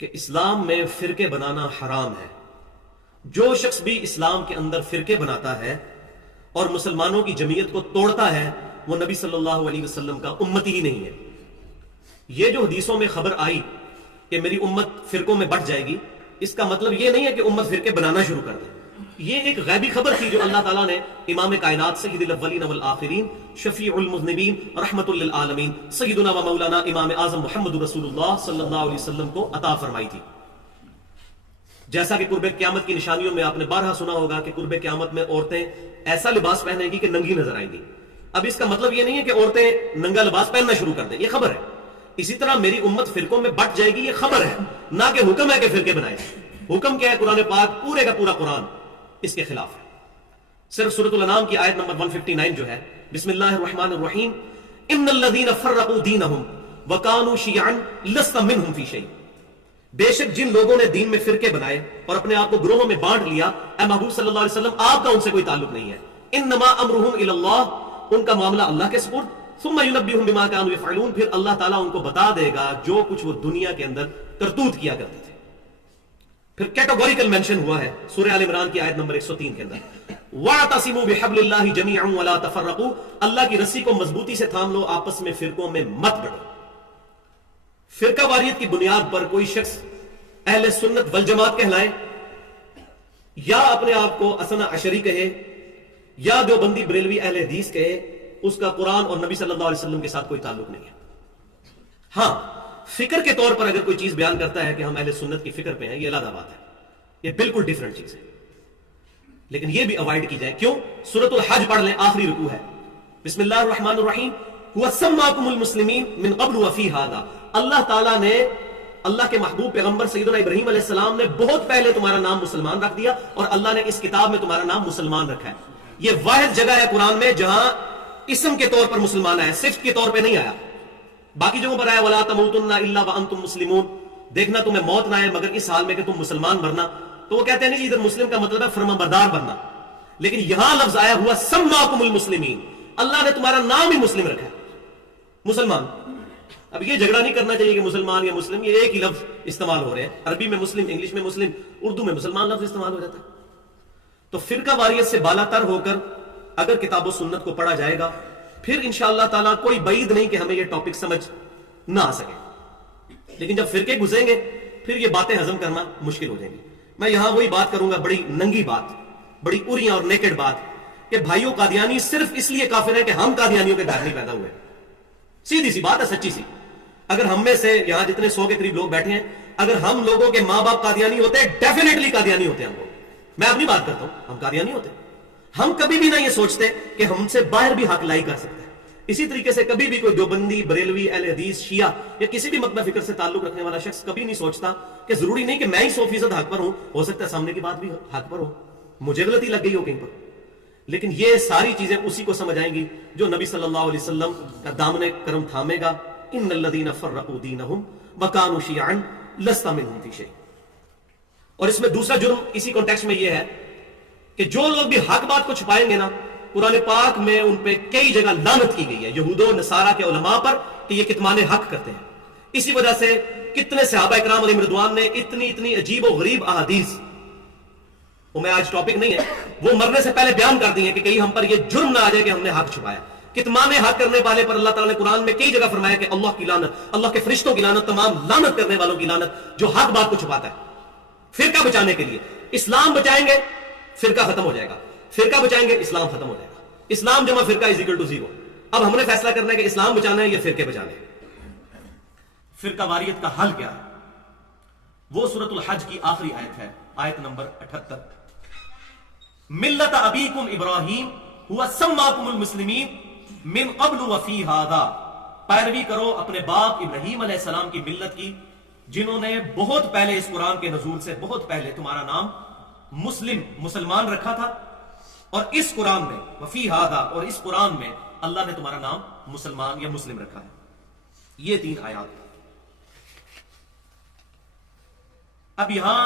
کہ اسلام میں فرقے بنانا حرام ہے. جو شخص بھی اسلام کے اندر فرقے بناتا ہے اور مسلمانوں کی جمعیت کو توڑتا ہے وہ نبی صلی اللہ علیہ وسلم کا امتی ہی نہیں ہے. یہ جو حدیثوں میں خبر آئی کہ میری امت فرقوں میں بٹ جائے گی، اس کا مطلب یہ نہیں ہے کہ امت فرقے بنانا شروع کر دے. یہ ایک غیبی خبر تھی جو اللہ تعالیٰ نے امام کائنات سید الاولین والآخرین شفیع المذنبین رحمت للعالمین سیدنا و مولانا امام اعظم محمد رسول اللہ صلی اللہ علیہ وسلم کو عطا فرمائی تھی. جیسا کہ قرب قیامت کی نشانیوں میں آپ نے بارہا سنا ہوگا کہ قرب قیامت میں عورتیں ایسا لباس پہنیں گی کہ ننگی نظر آئیں گی. اب اس کا مطلب یہ نہیں ہے کہ عورتیں ننگا لباس پہننا شروع کر دیں، یہ خبر ہے. اسی طرح میری امت فرقوں میں بٹ جائے گی، یہ خبر ہے، نہ کہ حکم ہے کہ فرقے بنائے. حکم کیا ہے؟ قرآن پاک پورے کا پورا قرآن اس کے خلاف ہے. صرف سورۃ الانعام کی آیت نمبر 159 جو ہے، بسم اللہ الرحمن الرحیم، ان الذین فرقوا دینہم وکانوا شیعا لست منہم فی شیء. بے شک جن لوگوں نے دین میں فرقے بنائے اور اپنے آپ کو گروہوں میں بانٹ لیا، اے محبوب صلی اللہ علیہ وسلم آپ کا ان سے کوئی تعلق نہیں ہے. انما امرہم الی اللہ، ان کا معاملہ اللہ کے سپرد. ثم ینبئہم بما کانوا یفعلون، پھر اللہ تعالیٰ ان کو بتا دے گا جو کچھ وہ دنیا کے اندر کرتوت کیا کرتے تھے. پھر کیٹیگوریکل مینشن ہوا ہے سورہ آل عمران کی آیت نمبر 103 کے اندر، وَاعْتَصِمُوا بِحَبْلِ اللَّهِ جَمِيعًا وَلَا تَفَرَّقُوا، اللہ کی رسی کو مضبوطی سے تھام لو، آپس میں فرقوں میں مت بڑھو. فرقہ واریت کی بنیاد پر کوئی شخص اہل سنت والجماعت کہلائے یا اپنے آپ کو اثنا عشری کہے یا دیوبندی بریلوی اہل حدیث کہے، اس کا قرآن اور نبی صلی اللہ علیہ وسلم کے ساتھ کوئی تعلق نہیں ہے. ہاں، فکر کے طور پر اگر کوئی چیز بیان کرتا ہے کہ ہم اہل سنت کی فکر پہ ہیں، یہ علیحدہ بات ہے، یہ بالکل ڈیفرنٹ چیز ہے. لیکن یہ بھی اوائڈ کی جائے. کیوں؟ سورۃ الحج پڑھ لیں، آخری رکوع ہے، بسم اللہ الرحمن الرحیم، هو سماکم المسلمین من قبل وفی ھذا. اللہ تعالیٰ نے، اللہ کے محبوب پیغمبر سیدنا ابراہیم علیہ السلام نے بہت پہلے تمہارا نام مسلمان رکھ دیا، اور اللہ نے اس کتاب میں تمہارا نام مسلمان رکھا ہے. یہ واحد جگہ ہے قرآن میں جہاں اسم کے طور پر مسلمان آیا، صفت کے طور پہ نہیں آیا. باقی جگہوں پر آیا وَلَا تَمُوتُنَّ إِلَّا وَأَنْتُمْ مُسْلِمُونَ، دیکھنا تمہیں موت نہ آئے مگر اس حال میں کہ تم مسلمان مرنا. تو وہ کہتے ہیں نہیں، ادھر مسلم کا مطلب ہے فرما بردار بننا، لیکن یہاں لفظ آیا ہوا سماکم المسلمین، اللہ نے تمہارا نام ہی مسلم رکھا ہے، مسلمان. اب یہ جھگڑا نہیں کرنا چاہیے کہ مسلمان یا مسلم، یہ ایک ہی لفظ استعمال ہو رہے ہیں، عربی میں مسلم، انگلش میں مسلم، اردو میں مسلمان لفظ استعمال ہو جاتا ہے. تو فرقہ واریت سے بالا تر ہو کر اگر کتاب و سنت کو پڑھا جائے گا، پھر انشاءاللہ تعالیٰ کوئی بعید نہیں کہ ہمیں یہ ٹاپک سمجھ نہ آ سکے. لیکن جب فرقے گزریں گے پھر یہ باتیں ہضم کرنا مشکل ہو جائیں گی. میں یہاں وہی بات کروں گا، بڑی ننگی بات، بڑی اوریاں اور نیکڈ بات، کہ بھائیوں قادیانی صرف اس لیے کافر ہے کہ ہم قادیانیوں کے گھر نہیں پیدا ہوئے. سیدھی سی بات ہے، سچی سی. اگر ہم میں سے یہاں جتنے 100 کے قریب لوگ بیٹھے ہیں، اگر ہم لوگوں کے ماں باپ قادیانی ہوتے، ڈیفینیٹلی قادیانی ہوتے ہم لوگ. میں اپنی بات کرتا ہوں، ہم قادیانی ہوتے. ہم کبھی بھی نہ یہ سوچتے کہ ہم سے باہر بھی حق لائی کر سکتے ہیں. اسی طریقے سے کبھی بھی کوئی دیوبندی، بریلوی، اہل حدیث، شیعہ یا کسی بھی مکتب فکر سے تعلق رکھنے والا شخص کبھی نہیں سوچتا کہ ضروری نہیں کہ میں ہی 100% حق پر ہوں، ہو سکتا ہے سامنے کی بات بھی حق پر ہو، مجھے غلطی لگ گئی ہو کہیں پر. لیکن یہ ساری چیزیں اسی کو سمجھ آئیں گی جو نبی صلی اللہ علیہ وسلم کا دامن کرم تھامے گا. ان الذین فرقوا دینہم وکانوا شیعا لست منہم فی شیء. اور اس میں دوسرا جرم اسی کانٹیکسٹ میں یہ ہے کہ جو لوگ بھی حق بات کو چھپائیں گے نا، قرآن پاک میں ان پہ کئی جگہ لعنت کی گئی ہے یہود و نصارہ کے علماء پر کہ یہ کتمان حق کرتے ہیں. اسی وجہ سے کتنے صحابہ اکرام علیہم رضوان نے اتنی عجیب و غریب احادیث، وہ میں آج ٹاپک نہیں ہے، وہ مرنے سے پہلے بیان کر دی ہیں کہ کہیں ہم پر یہ جرم نہ آ جائے کہ ہم نے حق چھپایا. کتمان حق کرنے والے پر اللہ تعالیٰ نے قرآن میں کئی جگہ فرمایا کہ اللہ کی لعنت، اللہ کے فرشتوں کی لعنت، تمام لعنت کرنے والوں کی لعنت جو حق بات کو چھپاتا ہے. فرقہ بچانے کے لیے اسلام بچائیں گے فرقہ ختم ہو جائے گا، فرقہ بچائیں گے اسلام ختم ہو جائے گا. اسلام جمع فرقہ از اکول ٹو 0. اب ہم نے فیصلہ کرنا ہے کہ اسلام بچانا ہے یا فرقے بچانے. فرقہ واریت کا حل کیا ہے؟ وہ سورۃ الحج کی آخری آیت ہے، آیت نمبر 78. ملت ابیکم ابراہیم هو سماکم المسلمین من قبل وفی ھذا. پیروی کرو اپنے باپ ابراہیم علیہ السلام کی ملت کی، جنہوں نے بہت پہلے اس قرآن کے نزول سے بہت پہلے تمہارا نام مسلمان رکھا تھا، اور اس قرآن میں وفی ھذا، اور اس قرآن میں اللہ نے تمہارا نام مسلمان یا مسلم رکھا ہے. یہ 3 آیات. اب یہاں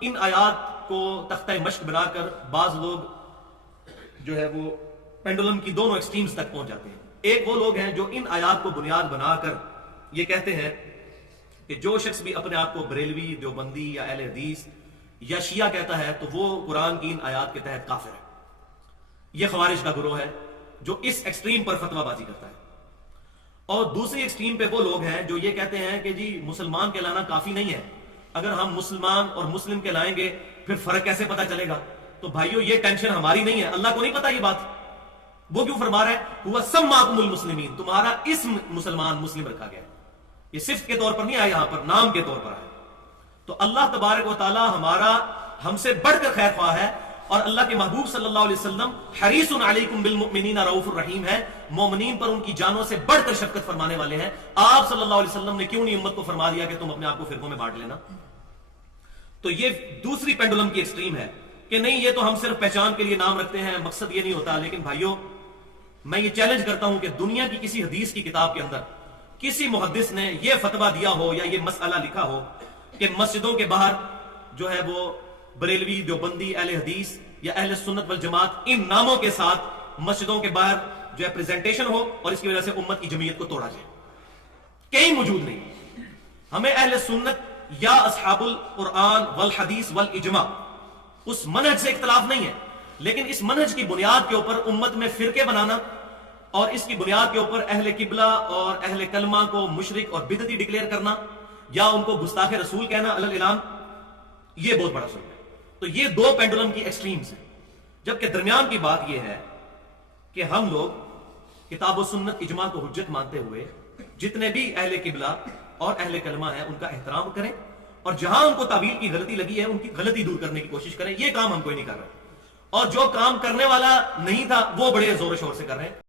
ان آیات کو تختہ مشق بنا کر بعض لوگ جو ہے وہ پینڈولم کی دونوں ایکسٹریمز تک پہنچ جاتے ہیں. ایک وہ لوگ ہیں جو ان آیات کو بنیاد بنا کر یہ کہتے ہیں کہ جو شخص بھی اپنے آپ کو بریلوی، دیوبندی یا اہل حدیث یا شیعہ کہتا ہے تو وہ قرآن کی ان آیات کے تحت کافر ہے. یہ خوارج کا گروہ ہے جو اس ایکسٹریم پر فتویٰ بازی کرتا ہے. اور دوسری ایکسٹریم پہ وہ لوگ ہیں جو یہ کہتے ہیں کہ جی مسلمان کہلانا کافی نہیں ہے، اگر ہم مسلمان اور مسلم کہلائیں گے پھر فرق کیسے پتہ چلے گا؟ تو بھائیو یہ ٹینشن ہماری نہیں ہے، اللہ کو نہیں پتا یہ بات. وہ کیوں فرما رہا ہے ہوا سماکم المسلمین، تمہارا اسم مسلمان مسلم رکھا گیا ہے. یہ صفت کے طور پر نہیں آیا، یہاں پر نام کے طور پر آیا. تو اللہ تبارک و تعالی ہمارا ہم سے بڑھ کر خیر خواہ ہے، اور اللہ کے محبوب صلی اللہ علیہ وسلم حریص علیکم بالمؤمنین رؤوف الرحیم ہے، مومنین پر ان کی جانوں سے بڑھ کر شفقت فرمانے والے ہیں. آپ صلی اللہ علیہ وسلم نے کیوں نہیں امت کو فرما دیا کہ تم اپنے آپ کو فرقوں میں بانٹ لینا؟ تو یہ دوسری پینڈولم کی ایکسٹریم ہے کہ نہیں یہ تو ہم صرف پہچان کے لیے نام رکھتے ہیں، مقصد یہ نہیں ہوتا. لیکن بھائیو میں یہ چیلنج کرتا ہوں کہ دنیا کی کسی حدیث کی کتاب کے اندر کسی محدث نے یہ فتویٰ دیا ہو یا یہ مسئلہ لکھا ہو کہ مسجدوں کے باہر جو ہے وہ بریلوی، دیوبندی، اہل حدیث یا اہل سنت والجماعت ان ناموں کے ساتھ مسجدوں کے باہر جو ہے پریزنٹیشن ہو اور اس کی وجہ سے امت کی جمعیت کو توڑا جائے؟ کہیں موجود نہیں. ہمیں اہل سنت یا اصحاب القرآن والحدیث والاجماع اس منہج سے اختلاف نہیں ہے، لیکن اس منہج کی بنیاد کے اوپر امت میں فرقے بنانا اور اس کی بنیاد کے اوپر اہل قبلہ اور اہل کلمہ کو مشرک اور بدعتی ڈکلیئر کرنا یا ان کو گستاخ رسول کہنا علی الاعلان، یہ بہت بڑا ظلم ہے. تو یہ دو پینڈولم کی ایکسٹریمز ہیں. جبکہ درمیان کی بات یہ ہے کہ ہم لوگ کتاب و سنت اجماع کو حجت مانتے ہوئے جتنے بھی اہل قبلہ اور اہل کلمہ ہیں ان کا احترام کریں، اور جہاں ان کو تعویل کی غلطی لگی ہے ان کی غلطی دور کرنے کی کوشش کریں. یہ کام ہم کوئی نہیں کر رہے، اور جو کام کرنے والا نہیں تھا وہ بڑے زور و شور سے کر رہے ہیں.